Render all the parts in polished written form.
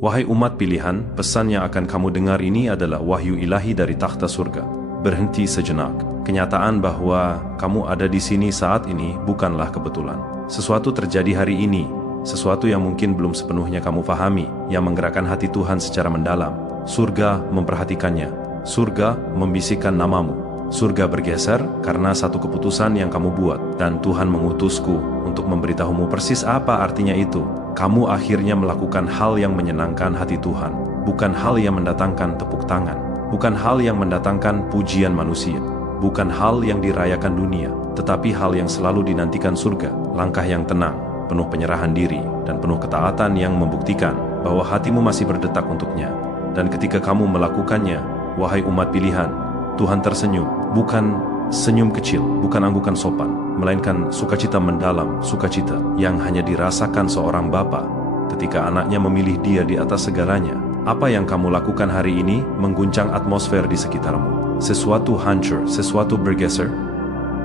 Wahai umat pilihan, pesan yang akan kamu dengar ini adalah wahyu ilahi dari takhta surga. Berhenti sejenak. Kenyataan bahwa kamu ada di sini saat ini bukanlah kebetulan. Sesuatu terjadi hari ini, sesuatu yang mungkin belum sepenuhnya kamu pahami, yang menggerakkan hati Tuhan secara mendalam. Surga memperhatikannya. Surga membisikkan namamu. Surga bergeser karena satu keputusan yang kamu buat. Dan Tuhan mengutusku untuk memberitahumu persis apa artinya itu. Kamu akhirnya melakukan hal yang menyenangkan hati Tuhan. Bukan hal yang mendatangkan tepuk tangan. Bukan hal yang mendatangkan pujian manusia. Bukan hal yang dirayakan dunia. Tetapi hal yang selalu dinantikan surga. Langkah yang tenang, penuh penyerahan diri, dan penuh ketaatan yang membuktikan bahwa hatimu masih berdetak untuknya. Dan ketika kamu melakukannya, wahai umat pilihan, Tuhan tersenyum. Bukan senyum kecil, bukan anggukan sopan, melainkan sukacita mendalam, sukacita yang hanya dirasakan seorang bapa ketika anaknya memilih dia di atas segalanya. Apa yang kamu lakukan hari ini mengguncang atmosfer di sekitarmu. Sesuatu hancur, sesuatu bergeser,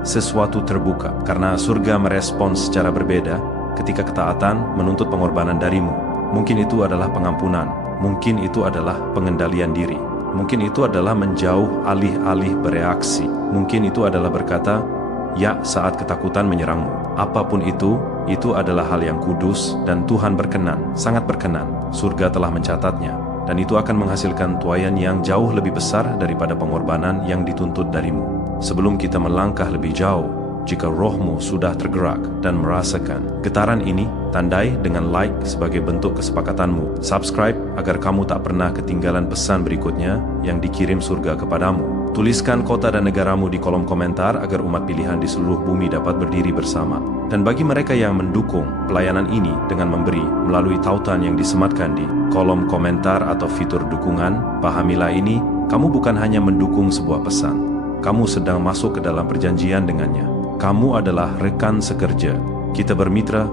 sesuatu terbuka. Karena surga merespons secara berbeda ketika ketaatan menuntut pengorbanan darimu. Mungkin itu adalah pengampunan, mungkin itu adalah pengendalian diri. Mungkin itu adalah menjauh alih-alih bereaksi. Mungkin itu adalah berkata, ya saat ketakutan menyerangmu. Apapun itu adalah hal yang kudus dan Tuhan berkenan, sangat berkenan. Surga telah mencatatnya, dan itu akan menghasilkan tuaian yang jauh lebih besar daripada pengorbanan yang dituntut darimu. Sebelum kita melangkah lebih jauh, jika rohmu sudah tergerak dan merasakan getaran ini, tandai dengan like sebagai bentuk kesepakatanmu. Subscribe agar kamu tak pernah ketinggalan pesan berikutnya yang dikirim surga kepadamu. Tuliskan kota dan negaramu di kolom komentar agar umat pilihan di seluruh bumi dapat berdiri bersama. Dan bagi mereka yang mendukung pelayanan ini dengan memberi melalui tautan yang disematkan di kolom komentar atau fitur dukungan, pahamilah ini, kamu bukan hanya mendukung sebuah pesan, kamu sedang masuk ke dalam perjanjian dengannya. Kamu adalah rekan sekerja. Kita bermitra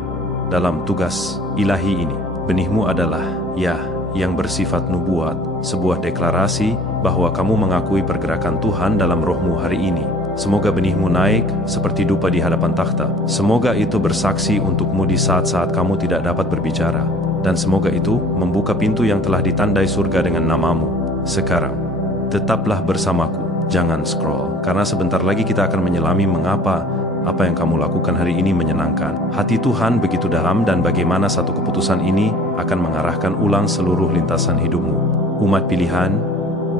dalam tugas ilahi ini. Benihmu adalah ya yang bersifat nubuat, sebuah deklarasi bahwa kamu mengakui pergerakan Tuhan dalam rohmu hari ini. Semoga benihmu naik seperti dupa di hadapan takhta. Semoga itu bersaksi untukmu di saat-saat kamu tidak dapat berbicara. Dan semoga itu membuka pintu yang telah ditandai surga dengan namamu. Sekarang, tetaplah bersamaku. Jangan scroll, karena sebentar lagi kita akan menyelami mengapa apa yang kamu lakukan hari ini menyenangkan. Hati Tuhan begitu dalam dan bagaimana satu keputusan ini akan mengarahkan ulang seluruh lintasan hidupmu. Umat pilihan,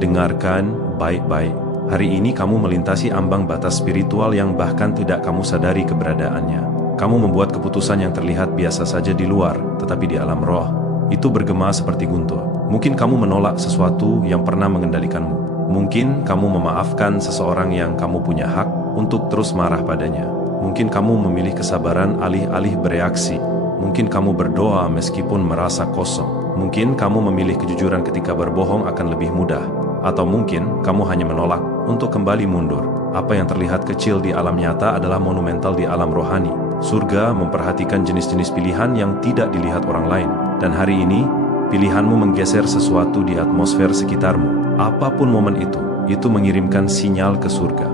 dengarkan baik-baik. Hari ini kamu melintasi ambang batas spiritual yang bahkan tidak kamu sadari keberadaannya. Kamu membuat keputusan yang terlihat biasa saja di luar, tetapi di alam roh, itu bergema seperti guntur. Mungkin kamu menolak sesuatu yang pernah mengendalikanmu. Mungkin kamu memaafkan seseorang yang kamu punya hak untuk terus marah padanya. Mungkin kamu memilih kesabaran alih-alih bereaksi. Mungkin kamu berdoa meskipun merasa kosong. Mungkin kamu memilih kejujuran ketika berbohong akan lebih mudah. Atau mungkin kamu hanya menolak untuk kembali mundur. Apa yang terlihat kecil di alam nyata adalah monumental di alam rohani. Surga memperhatikan jenis-jenis pilihan yang tidak dilihat orang lain. Dan hari ini, pilihanmu menggeser sesuatu di atmosfer sekitarmu. Apapun momen itu mengirimkan sinyal ke surga.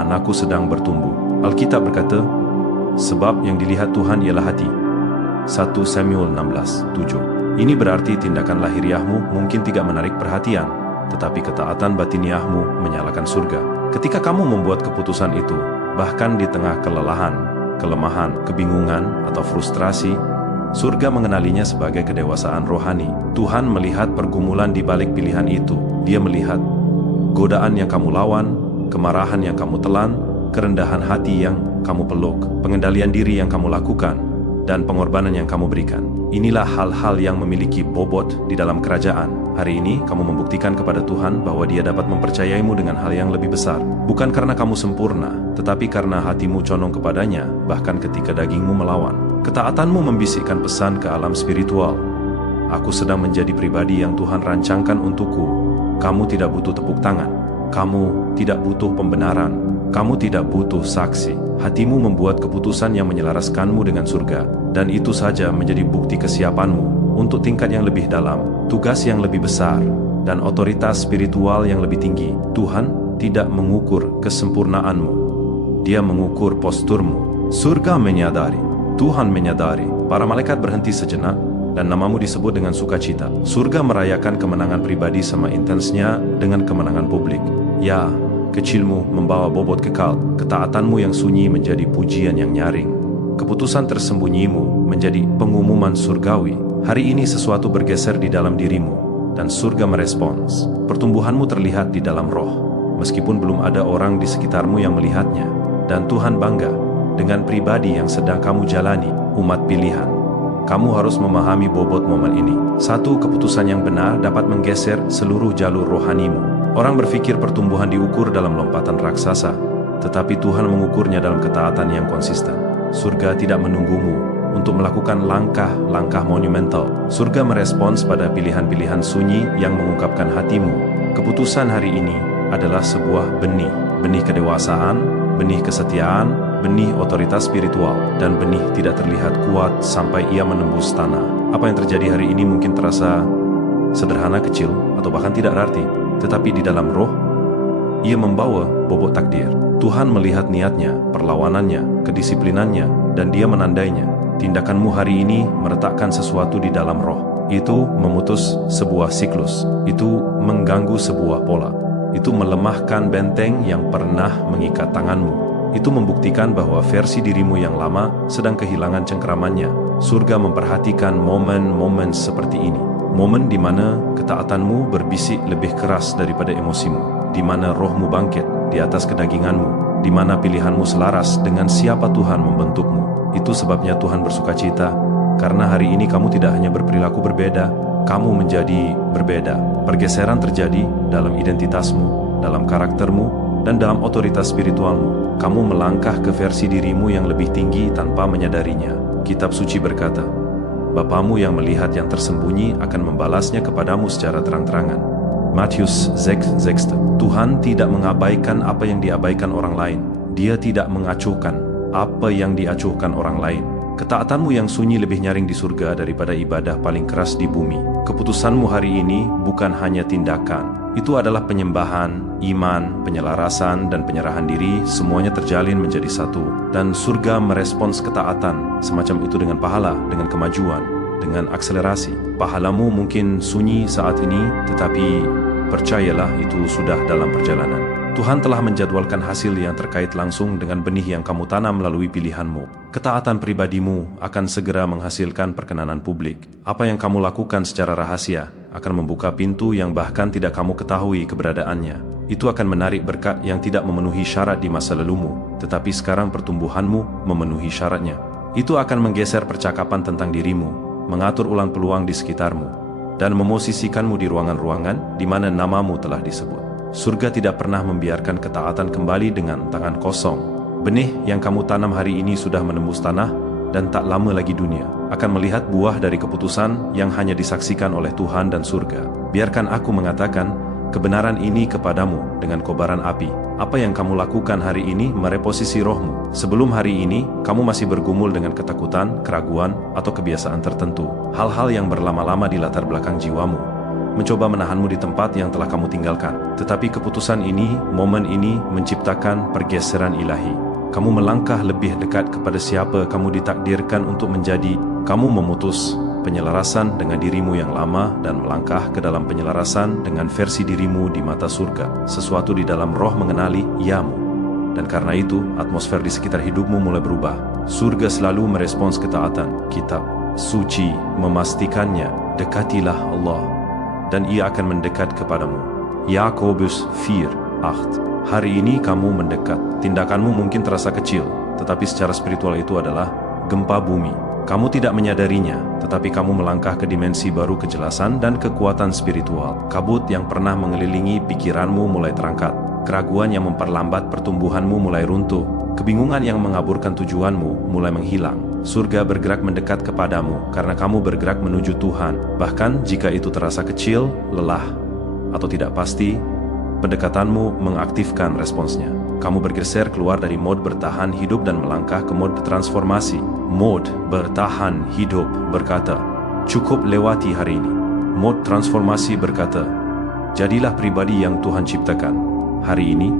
Anakku sedang bertumbuh. Alkitab berkata, sebab yang dilihat Tuhan ialah hati. 1 Samuel 16:7. Ini berarti tindakan lahiriahmu mungkin tidak menarik perhatian, tetapi ketaatan batiniahmu menyalakan surga. Ketika kamu membuat keputusan itu, bahkan di tengah kelelahan, kelemahan, kebingungan, atau frustrasi, surga mengenalinya sebagai kedewasaan rohani. Tuhan melihat pergumulan di balik pilihan itu. Dia melihat godaan yang kamu lawan, kemarahan yang kamu telan, kerendahan hati yang kamu peluk, pengendalian diri yang kamu lakukan, dan pengorbanan yang kamu berikan. Inilah hal-hal yang memiliki bobot di dalam kerajaan. Hari ini kamu membuktikan kepada Tuhan bahwa Dia dapat mempercayaimu dengan hal yang lebih besar. Bukan karena kamu sempurna, tetapi karena hatimu condong kepadanya, bahkan ketika dagingmu melawan. Ketaatanmu membisikkan pesan ke alam spiritual. Aku sedang menjadi pribadi yang Tuhan rancangkan untukku. Kamu tidak butuh tepuk tangan. Kamu tidak butuh pembenaran. Kamu tidak butuh saksi. Hatimu membuat keputusan yang menyelaraskanmu dengan surga. Dan itu saja menjadi bukti kesiapanmu untuk tingkat yang lebih dalam, tugas yang lebih besar, dan otoritas spiritual yang lebih tinggi. Tuhan tidak mengukur kesempurnaanmu. Dia mengukur posturmu. Surga menyadari, Tuhan menyadari. Para malaikat berhenti sejenak, dan namamu disebut dengan sukacita. Surga merayakan kemenangan pribadi sama intensnya dengan kemenangan publik. Ya, kecilmu membawa bobot kekal, ketaatanmu yang sunyi menjadi pujian yang nyaring. Keputusan tersembunyimu menjadi pengumuman surgawi. Hari ini sesuatu bergeser di dalam dirimu, dan surga merespons. Pertumbuhanmu terlihat di dalam roh, meskipun belum ada orang di sekitarmu yang melihatnya. Dan Tuhan bangga dengan pribadi yang sedang kamu jalani, umat pilihan. Kamu harus memahami bobot momen ini. Satu keputusan yang benar dapat menggeser seluruh jalur rohanimu. Orang berpikir pertumbuhan diukur dalam lompatan raksasa, tetapi Tuhan mengukurnya dalam ketaatan yang konsisten. Surga tidak menunggumu untuk melakukan langkah-langkah monumental. Surga merespons pada pilihan-pilihan sunyi yang mengungkapkan hatimu. Keputusan hari ini adalah sebuah benih. Benih kedewasaan, benih kesetiaan, benih otoritas spiritual, dan benih tidak terlihat kuat sampai ia menembus tanah. Apa yang terjadi hari ini mungkin terasa sederhana, kecil, atau bahkan tidak berarti, tetapi di dalam roh, ia membawa bobot takdir. Tuhan melihat niatnya, perlawanannya, kedisiplinannya, dan dia menandainya. Tindakanmu hari ini meletakkan sesuatu di dalam roh. Itu memutus sebuah siklus. Itu mengganggu sebuah pola. Itu melemahkan benteng yang pernah mengikat tanganmu. Itu membuktikan bahwa versi dirimu yang lama sedang kehilangan cengkeramannya. Surga memperhatikan momen-momen seperti ini. Momen di mana ketaatanmu berbisik lebih keras daripada emosimu. Di mana rohmu bangkit di atas kedaginganmu. Di mana pilihanmu selaras dengan siapa Tuhan membentukmu. Itu sebabnya Tuhan bersukacita. Karena hari ini kamu tidak hanya berperilaku berbeda, kamu menjadi berbeda. Pergeseran terjadi dalam identitasmu, dalam karaktermu, dan dalam otoritas spiritualmu. Kamu melangkah ke versi dirimu yang lebih tinggi tanpa menyadarinya. Kitab suci berkata, Bapamu yang melihat yang tersembunyi akan membalasnya kepadamu secara terang-terangan. Matius 6:6. Tuhan tidak mengabaikan apa yang diabaikan orang lain. Dia tidak mengacuhkan apa yang diacuhkan orang lain. Ketaatanmu yang sunyi lebih nyaring di surga daripada ibadah paling keras di bumi. Keputusanmu hari ini bukan hanya tindakan. Itu adalah penyembahan, iman, penyelarasan, dan penyerahan diri. Semuanya terjalin menjadi satu. Dan surga merespons ketaatan semacam itu dengan pahala, dengan kemajuan, dengan akselerasi. Pahalamu mungkin sunyi saat ini, tetapi percayalah itu sudah dalam perjalanan. Tuhan telah menjadwalkan hasil yang terkait langsung dengan benih yang kamu tanam melalui pilihanmu. Ketaatan pribadimu akan segera menghasilkan perkenanan publik. Apa yang kamu lakukan secara rahasia akan membuka pintu yang bahkan tidak kamu ketahui keberadaannya. Itu akan menarik berkat yang tidak memenuhi syarat di masa lalumu, tetapi sekarang pertumbuhanmu memenuhi syaratnya. Itu akan menggeser percakapan tentang dirimu, mengatur ulang peluang di sekitarmu, dan memosisikanmu di ruangan-ruangan di mana namamu telah disebut. Surga tidak pernah membiarkan ketaatan kembali dengan tangan kosong. Benih yang kamu tanam hari ini sudah menembus tanah, dan tak lama lagi dunia akan melihat buah dari keputusan yang hanya disaksikan oleh Tuhan dan surga. Biarkan aku mengatakan kebenaran ini kepadamu dengan kobaran api. Apa yang kamu lakukan hari ini mereposisi rohmu. Sebelum hari ini, kamu masih bergumul dengan ketakutan, keraguan, atau kebiasaan tertentu. Hal-hal yang berlama-lama di latar belakang jiwamu, mencoba menahanmu di tempat yang telah kamu tinggalkan. Tetapi keputusan ini, momen ini, menciptakan pergeseran ilahi. Kamu melangkah lebih dekat kepada siapa kamu ditakdirkan untuk menjadi. Kamu memutus penyelarasan dengan dirimu yang lama dan melangkah ke dalam penyelarasan dengan versi dirimu di mata surga. Sesuatu di dalam roh mengenali yamu. Dan karena itu, atmosfer di sekitar hidupmu mulai berubah. Surga selalu merespons ketaatan. Kitab suci memastikannya, dekatilah Allah, dan ia akan mendekat kepadamu. Yakobus 4:8. Hari ini kamu mendekat. Tindakanmu mungkin terasa kecil, tetapi secara spiritual itu adalah gempa bumi. Kamu tidak menyadarinya, tetapi kamu melangkah ke dimensi baru kejelasan dan kekuatan spiritual. Kabut yang pernah mengelilingi pikiranmu mulai terangkat. Keraguan yang memperlambat pertumbuhanmu mulai runtuh. Kebingungan yang mengaburkan tujuanmu mulai menghilang. Surga bergerak mendekat kepadamu karena kamu bergerak menuju Tuhan. Bahkan jika itu terasa kecil, lelah, atau tidak pasti, pendekatanmu mengaktifkan responsnya. Kamu bergeser keluar dari mode bertahan hidup dan melangkah ke mode transformasi. Mode bertahan hidup berkata, cukup lewati hari ini. Mode transformasi berkata, jadilah pribadi yang Tuhan ciptakan. Hari ini,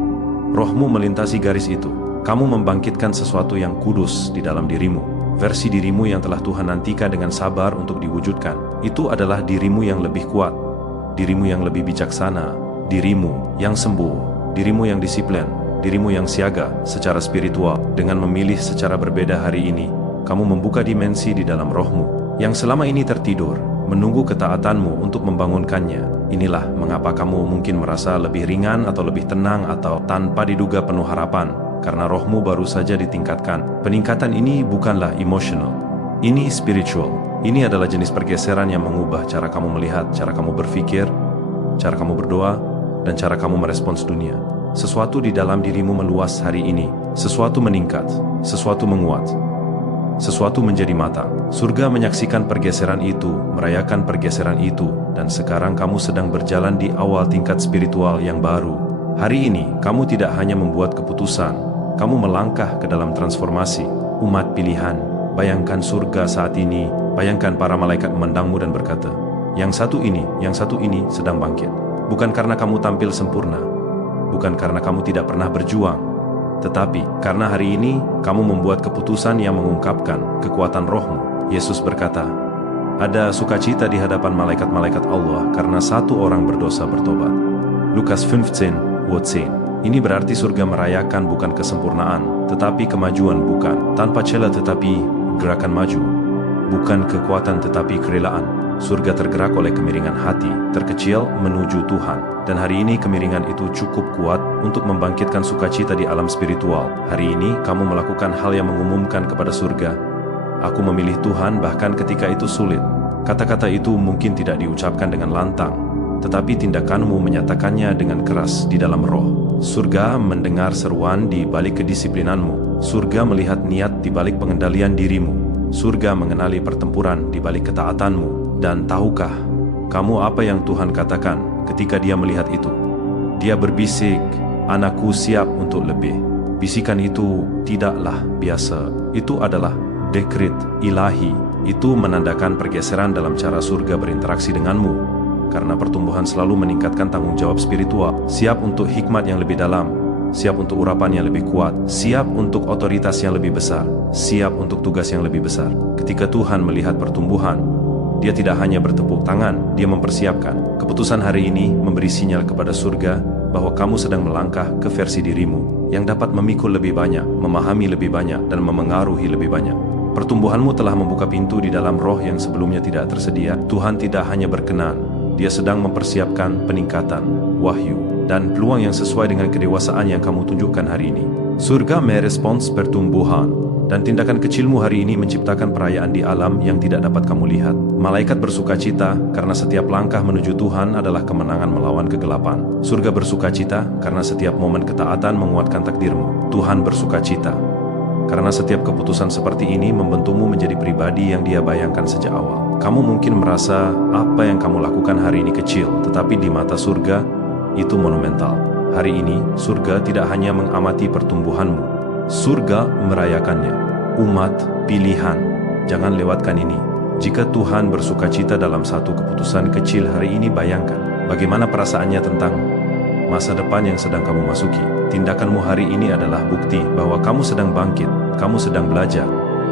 rohmu melintasi garis itu. Kamu membangkitkan sesuatu yang kudus di dalam dirimu. versi dirimu yang telah Tuhan nantikan dengan sabar untuk diwujudkan. Itu adalah dirimu yang lebih kuat, dirimu yang lebih bijaksana, dirimu yang sembuh, dirimu yang disiplin, dirimu yang siaga secara spiritual. Dengan memilih secara berbeda hari ini, kamu membuka dimensi di dalam rohmu yang selama ini tertidur, menunggu ketaatanmu untuk membangunkannya. Inilah mengapa kamu mungkin merasa lebih ringan atau lebih tenang atau tanpa diduga penuh harapan, karena rohmu baru saja ditingkatkan. Peningkatan ini bukanlah emotional, ini spiritual. Ini adalah jenis pergeseran yang mengubah cara kamu melihat, cara kamu berpikir, cara kamu berdoa, dan cara kamu merespons dunia. Sesuatu di dalam dirimu meluas hari ini, sesuatu meningkat, sesuatu menguat, sesuatu menjadi matang. Surga menyaksikan pergeseran itu, merayakan pergeseran itu, dan sekarang kamu sedang berjalan di awal tingkat spiritual yang baru. Hari ini, kamu tidak hanya membuat keputusan, kamu melangkah ke dalam transformasi. Umat pilihan, bayangkan surga saat ini, bayangkan para malaikat memandangmu dan berkata, yang satu ini sedang bangkit. Bukan karena kamu tampil sempurna, bukan karena kamu tidak pernah berjuang, tetapi karena hari ini kamu membuat keputusan yang mengungkapkan kekuatan rohmu. Yesus berkata, ada sukacita di hadapan malaikat-malaikat Allah karena satu orang berdosa bertobat. Lukas 15:10. Ini berarti surga merayakan bukan kesempurnaan, tetapi kemajuan, bukan tanpa celah tetapi gerakan maju, bukan kekuatan tetapi kerelaan. Surga tergerak oleh kemiringan hati, terkecil menuju Tuhan. Dan hari ini kemiringan itu cukup kuat untuk membangkitkan sukacita di alam spiritual. Hari ini kamu melakukan hal yang mengumumkan kepada surga, aku memilih Tuhan bahkan ketika itu sulit. Kata-kata itu mungkin tidak diucapkan dengan lantang, tetapi tindakanmu menyatakannya dengan keras di dalam roh. Surga mendengar seruan di balik kedisiplinanmu. Surga melihat niat di balik pengendalian dirimu. Surga mengenali pertempuran di balik ketaatanmu. Dan tahukah kamu apa yang Tuhan katakan ketika dia melihat itu? Dia berbisik, anakku siap untuk lebih. Bisikan itu tidaklah biasa. Itu adalah dekret ilahi. Itu menandakan pergeseran dalam cara surga berinteraksi denganmu. Karena pertumbuhan selalu meningkatkan tanggung jawab spiritual. Siap untuk hikmat yang lebih dalam, siap untuk urapan yang lebih kuat, siap untuk otoritas yang lebih besar, siap untuk tugas yang lebih besar. Ketika Tuhan melihat pertumbuhan, Dia tidak hanya bertepuk tangan, Dia mempersiapkan. Keputusan hari ini memberi sinyal kepada surga bahwa kamu sedang melangkah ke versi dirimu yang dapat memikul lebih banyak, memahami lebih banyak, dan memengaruhi lebih banyak. Pertumbuhanmu telah membuka pintu di dalam roh yang sebelumnya tidak tersedia. Tuhan tidak hanya berkenan, Dia sedang mempersiapkan peningkatan, wahyu, dan peluang yang sesuai dengan kedewasaan yang kamu tunjukkan hari ini. Surga merespons pertumbuhan, dan tindakan kecilmu hari ini menciptakan perayaan di alam yang tidak dapat kamu lihat. Malaikat bersukacita karena setiap langkah menuju Tuhan adalah kemenangan melawan kegelapan. Surga bersukacita karena setiap momen ketaatan menguatkan takdirmu. Tuhan bersukacita karena setiap keputusan seperti ini membentukmu menjadi pribadi yang Dia bayangkan sejak awal. Kamu mungkin merasa apa yang kamu lakukan hari ini kecil, tetapi di mata surga itu monumental. Hari ini surga tidak hanya mengamati pertumbuhanmu, surga merayakannya. Umat pilihan, jangan lewatkan ini. Jika Tuhan bersukacita dalam satu keputusan kecil hari ini, bayangkan bagaimana perasaannya tentang masa depan yang sedang kamu masuki. Tindakanmu hari ini adalah bukti bahwa kamu sedang bangkit, kamu sedang belajar,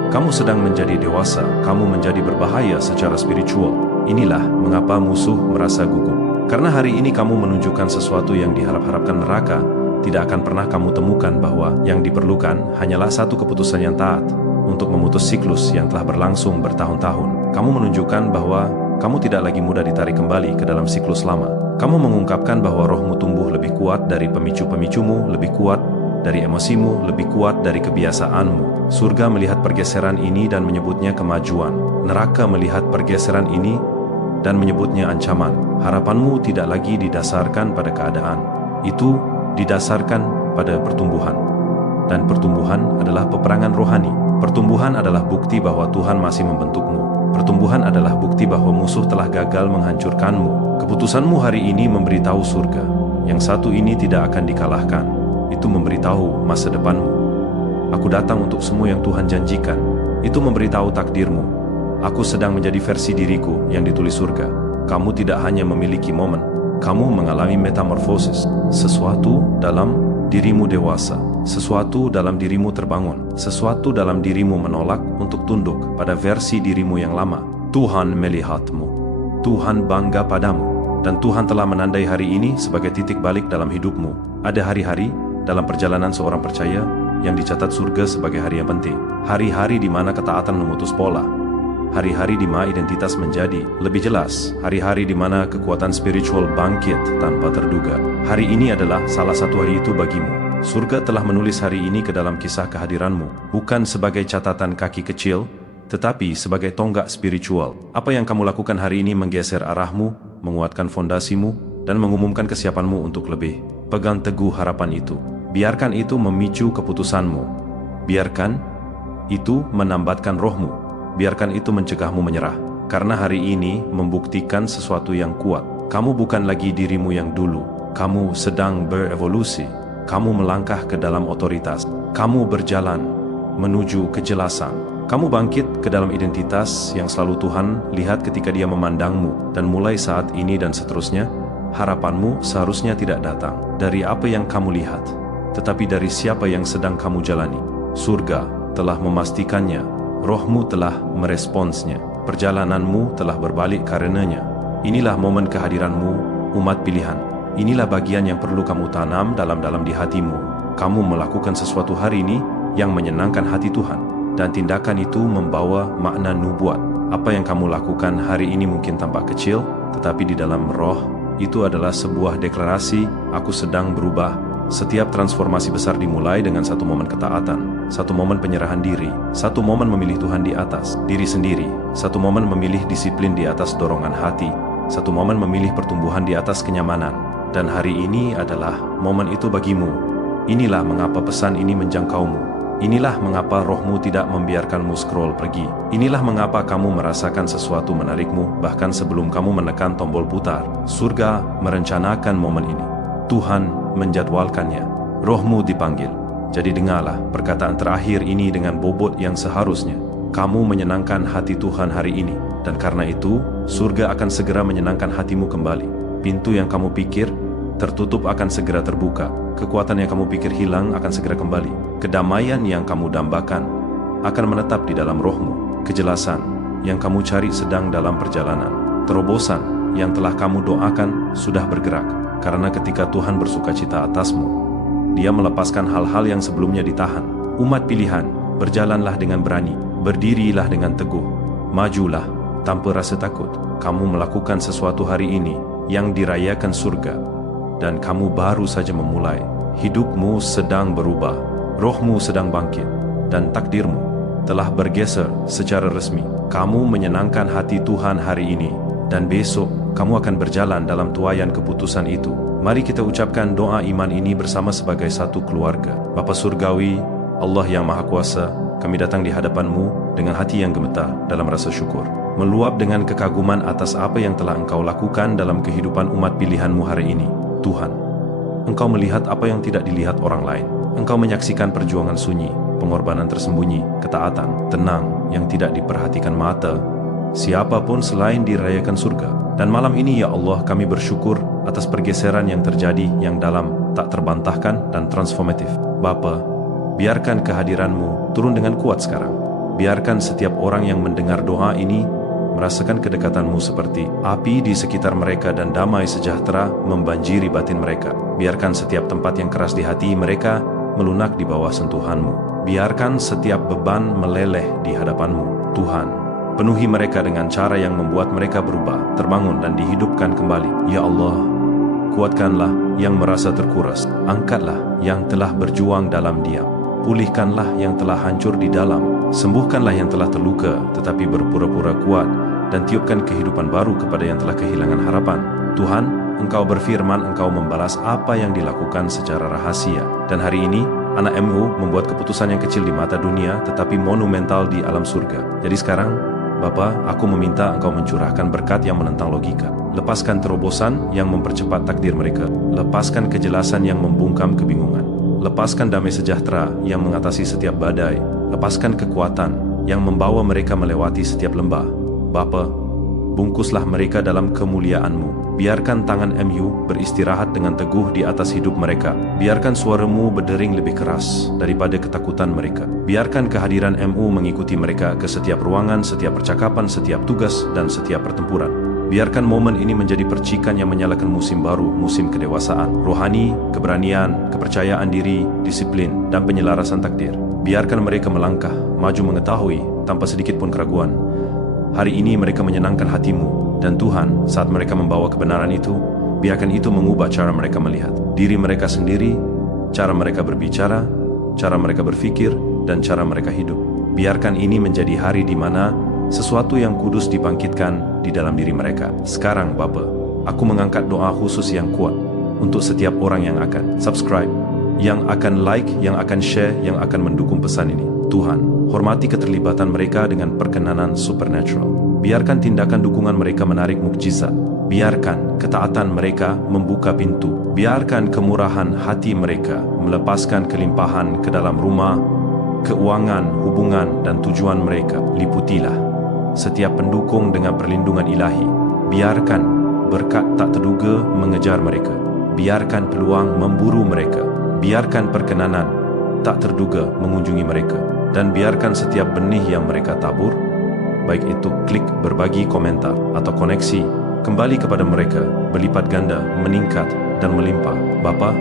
kamu sedang menjadi dewasa, kamu menjadi berbahaya secara spiritual. Inilah mengapa musuh merasa gugup. Karena hari ini kamu menunjukkan sesuatu yang diharap-harapkan neraka tidak akan pernah kamu temukan, bahwa yang diperlukan hanyalah satu keputusan yang taat untuk memutus siklus yang telah berlangsung bertahun-tahun. Kamu menunjukkan bahwa kamu tidak lagi mudah ditarik kembali ke dalam siklus lama. Kamu mengungkapkan bahwa rohmu tumbuh lebih kuat dari pemicu-pemicumu, lebih kuat dari emosimu, lebih kuat dari kebiasaanmu. Surga melihat pergeseran ini dan menyebutnya kemajuan. Neraka melihat pergeseran ini dan menyebutnya ancaman. Harapanmu tidak lagi didasarkan pada keadaan. Itu didasarkan pada pertumbuhan. Dan pertumbuhan adalah peperangan rohani. Pertumbuhan adalah bukti bahwa Tuhan masih membentukmu. Pertumbuhan adalah bukti bahwa musuh telah gagal menghancurkanmu. Keputusanmu hari ini memberitahu surga, yang satu ini tidak akan dikalahkan. Itu memberitahu masa depanmu. Aku datang untuk semua yang Tuhan janjikan. Itu memberitahu takdirmu. Aku sedang menjadi versi diriku yang ditulis surga. Kamu tidak hanya memiliki momen, kamu mengalami metamorfosis. Sesuatu dalam dirimu dewasa. Sesuatu dalam dirimu terbangun. Sesuatu dalam dirimu menolak untuk tunduk pada versi dirimu yang lama. Tuhan melihatmu. Tuhan bangga padamu. Dan Tuhan telah menandai hari ini sebagai titik balik dalam hidupmu. Ada hari-hari dalam perjalanan seorang percaya yang dicatat surga sebagai hari yang penting. Hari-hari di mana ketaatan memutus pola. Hari-hari di mana identitas menjadi lebih jelas. Hari-hari di mana kekuatan spiritual bangkit tanpa terduga. Hari ini adalah salah satu hari itu bagimu. Surga telah menulis hari ini ke dalam kisah kehadiranmu. Bukan sebagai catatan kaki kecil, tetapi sebagai tonggak spiritual. Apa yang kamu lakukan hari ini menggeser arahmu, menguatkan fondasimu, dan mengumumkan kesiapanmu untuk lebih. Pegang teguh harapan itu. Biarkan itu memicu keputusanmu. Biarkan itu menambatkan rohmu. Biarkan itu mencegahmu menyerah. Karena hari ini membuktikan sesuatu yang kuat. Kamu bukan lagi dirimu yang dulu. Kamu sedang berevolusi. Kamu melangkah ke dalam otoritas. Kamu berjalan menuju kejelasan. Kamu bangkit ke dalam identitas yang selalu Tuhan lihat ketika Dia memandangmu. Dan mulai saat ini dan seterusnya, harapanmu seharusnya tidak datang dari apa yang kamu lihat, tetapi dari siapa yang sedang kamu jalani. Surga telah memastikannya. Rohmu telah meresponsnya. Perjalananmu telah berbalik karenanya. Inilah momen kehadiranmu, umat pilihan. Inilah bagian yang perlu kamu tanam dalam-dalam di hatimu. Kamu melakukan sesuatu hari ini yang menyenangkan hati Tuhan. Dan tindakan itu membawa makna nubuat. Apa yang kamu lakukan hari ini mungkin tampak kecil, tetapi di dalam roh, itu adalah sebuah deklarasi, aku sedang berubah. Setiap transformasi besar dimulai dengan satu momen ketaatan, satu momen penyerahan diri, satu momen memilih Tuhan di atas diri sendiri, satu momen memilih disiplin di atas dorongan hati, satu momen memilih pertumbuhan di atas kenyamanan. Dan hari ini adalah momen itu bagimu. Inilah mengapa pesan ini menjangkaumu. Inilah mengapa rohmu tidak membiarkanmu scroll pergi. Inilah mengapa kamu merasakan sesuatu menarikmu bahkan sebelum kamu menekan tombol putar. Surga merencanakan momen ini. Tuhan menjadwalkannya. Rohmu dipanggil. Jadi dengarlah perkataan terakhir ini dengan bobot yang seharusnya. Kamu menyenangkan hati Tuhan hari ini. Dan karena itu, surga akan segera menyenangkan hatimu kembali. Pintu yang kamu pikir tertutup akan segera terbuka. Kekuatan yang kamu pikir hilang akan segera kembali. Kedamaian yang kamu dambakan akan menetap di dalam rohmu. Kejelasan yang kamu cari sedang dalam perjalanan. Terobosan yang telah kamu doakan sudah bergerak. Karena ketika Tuhan bersukacita atasmu, Dia melepaskan hal-hal yang sebelumnya ditahan. Umat pilihan, berjalanlah dengan berani. Berdirilah dengan teguh. Majulah tanpa rasa takut. Kamu melakukan sesuatu hari ini yang dirayakan surga, dan kamu baru saja memulai. Hidupmu sedang berubah, rohmu sedang bangkit, dan takdirmu telah bergeser secara resmi. Kamu menyenangkan hati Tuhan hari ini, dan besok kamu akan berjalan dalam tuaian keputusan itu. Mari kita ucapkan doa iman ini bersama sebagai satu keluarga. Bapa Surgawi, Allah yang Maha Kuasa, kami datang di hadapan-Mu dengan hati yang gemetar dalam rasa syukur. Meluap dengan kekaguman atas apa yang telah Engkau lakukan dalam kehidupan umat pilihan-Mu hari ini. Tuhan, Engkau melihat apa yang tidak dilihat orang lain. Engkau menyaksikan perjuangan sunyi, pengorbanan tersembunyi, ketaatan, tenang yang tidak diperhatikan mata siapapun selain dirayakan surga. Dan malam ini ya Allah, kami bersyukur atas pergeseran yang terjadi yang dalam, tak terbantahkan dan transformatif. Bapa, biarkan kehadiran-Mu turun dengan kuat sekarang. Biarkan setiap orang yang mendengar doa ini merasakan kedekatan-Mu seperti api di sekitar mereka dan damai sejahtera membanjiri batin mereka. Biarkan setiap tempat yang keras di hati mereka melunak di bawah sentuhan-Mu. Biarkan setiap beban meleleh di hadapan-Mu. Tuhan, penuhi mereka dengan cara yang membuat mereka berubah, terbangun dan dihidupkan kembali. Ya Allah, kuatkanlah yang merasa terkuras. Angkatlah yang telah berjuang dalam diam. Pulihkanlah yang telah hancur di dalam. Sembuhkanlah yang telah terluka tetapi berpura-pura kuat, dan tiupkan kehidupan baru kepada yang telah kehilangan harapan. Tuhan, Engkau berfirman Engkau membalas apa yang dilakukan secara rahasia. Dan hari ini, anak MU membuat keputusan yang kecil di mata dunia tetapi monumental di alam surga. Jadi sekarang, Bapa, aku meminta Engkau mencurahkan berkat yang menentang logika. Lepaskan terobosan yang mempercepat takdir mereka. Lepaskan kejelasan yang membungkam kebingungan. Lepaskan damai sejahtera yang mengatasi setiap badai. Lepaskan kekuatan yang membawa mereka melewati setiap lembah. Bapa, bungkuslah mereka dalam kemuliaan-Mu. Biarkan tangan MU beristirahat dengan teguh di atas hidup mereka. Biarkan suara-Mu berdering lebih keras daripada ketakutan mereka. Biarkan kehadiran MU mengikuti mereka ke setiap ruangan, setiap percakapan, setiap tugas, dan setiap pertempuran. Biarkan momen ini menjadi percikan yang menyalakan musim baru, musim kedewasaan, rohani, keberanian, kepercayaan diri, disiplin, dan penyelarasan takdir. Biarkan mereka melangkah, maju mengetahui, tanpa sedikit pun keraguan. Hari ini mereka menyenangkan hati-Mu, dan Tuhan, saat mereka membawa kebenaran itu, biarkan itu mengubah cara mereka melihat diri mereka sendiri, cara mereka berbicara, cara mereka berfikir, dan cara mereka hidup. Biarkan ini menjadi hari di mana sesuatu yang kudus dibangkitkan di dalam diri mereka. Sekarang Bapa, aku mengangkat doa khusus yang kuat untuk setiap orang yang akan subscribe, yang akan like, yang akan share, yang akan mendukung pesan ini. Tuhan, hormati keterlibatan mereka dengan perkenanan supernatural. Biarkan tindakan dukungan mereka menarik mukjizat. Biarkan ketaatan mereka membuka pintu. Biarkan kemurahan hati mereka melepaskan kelimpahan ke dalam rumah, keuangan, hubungan, dan tujuan mereka. Liputilah setiap pendukung dengan perlindungan ilahi. Biarkan berkat tak terduga mengejar mereka. Biarkan peluang memburu mereka. Biarkan perkenanan tak terduga mengunjungi mereka. Dan biarkan setiap benih yang mereka tabur, baik itu klik, berbagi, komentar, atau koneksi, kembali kepada mereka, berlipat ganda, meningkat, dan melimpah. Bapa,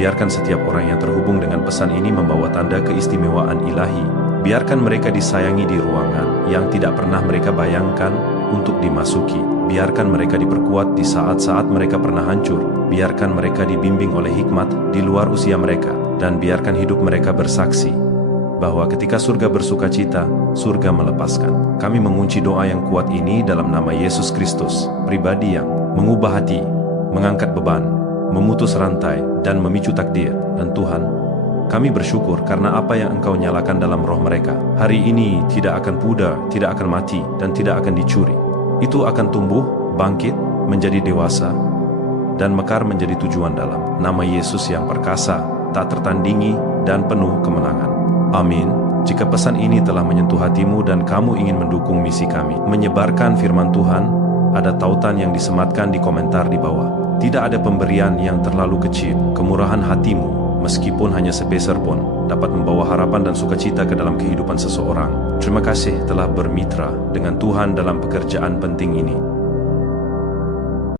biarkan setiap orang yang terhubung dengan pesan ini membawa tanda keistimewaan ilahi. Biarkan mereka disayangi di ruangan yang tidak pernah mereka bayangkan untuk dimasuki. Biarkan mereka diperkuat di saat-saat mereka pernah hancur. Biarkan mereka dibimbing oleh hikmat di luar usia mereka. Dan biarkan hidup mereka bersaksi bahwa ketika surga bersuka cita, surga melepaskan. Kami mengunci doa yang kuat ini dalam nama Yesus Kristus, pribadi yang mengubah hati, mengangkat beban, memutus rantai, dan memicu takdir. Dan Tuhan, kami bersyukur karena apa yang Engkau nyalakan dalam roh mereka hari ini tidak akan pudar, tidak akan mati, dan tidak akan dicuri. Itu akan tumbuh, bangkit, menjadi dewasa, dan mekar menjadi tujuan dalam nama Yesus yang perkasa, tak tertandingi, dan penuh kemenangan. Amin. Jika pesan ini telah menyentuh hatimu dan kamu ingin mendukung misi kami menyebarkan firman Tuhan, ada tautan yang disematkan di komentar di bawah. Tidak ada pemberian yang terlalu kecil. Kemurahan hatimu, meskipun hanya sepeser pun, dapat membawa harapan dan sukacita ke dalam kehidupan seseorang. Terima kasih telah bermitra dengan Tuhan dalam pekerjaan penting ini.